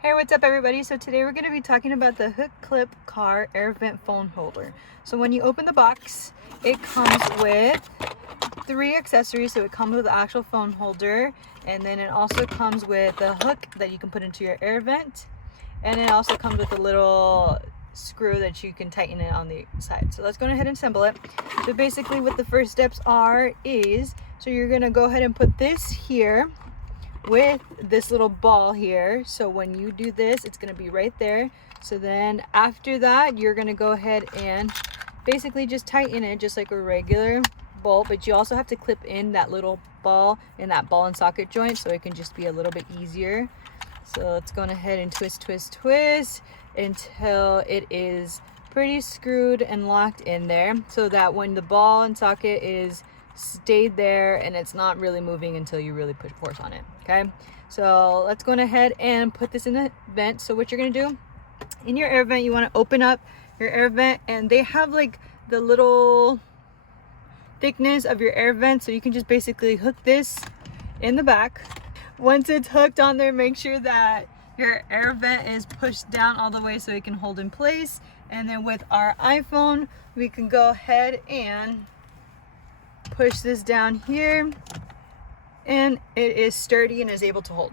Hey, what's up everybody? So today we're going to be talking about the Hook Clip Car Air Vent Phone Holder. So when you open the box, it comes with 3 accessories. So it comes with the actual phone holder, and then it also comes with a hook that you can put into your air vent, and it also comes with a little screw that you can tighten it on the side. So let's go ahead and assemble it. So basically what the first steps are is, so you're going to go ahead and put this here with this little ball here. So when you do this, it's going to be right there. So then after that, you're going to go ahead and basically just tighten it just like a regular bolt, but you also have to clip in that little ball in that ball and socket joint so it can just be a little bit easier. So let's go ahead and twist until it is pretty screwed and locked in there, so that when the ball and socket is stayed there and it's not really moving until you really push force on it. Okay, so let's go ahead and put this in the vent. So what you're going to do in your air vent, you want to open up your air vent, and they have like the little thickness of your air vent, so you can just basically hook this in the back. Once it's hooked on there, make sure that your air vent is pushed down all the way so it can hold in place. And then with our iPhone, we can go ahead and push this down here, and it is sturdy and is able to hold.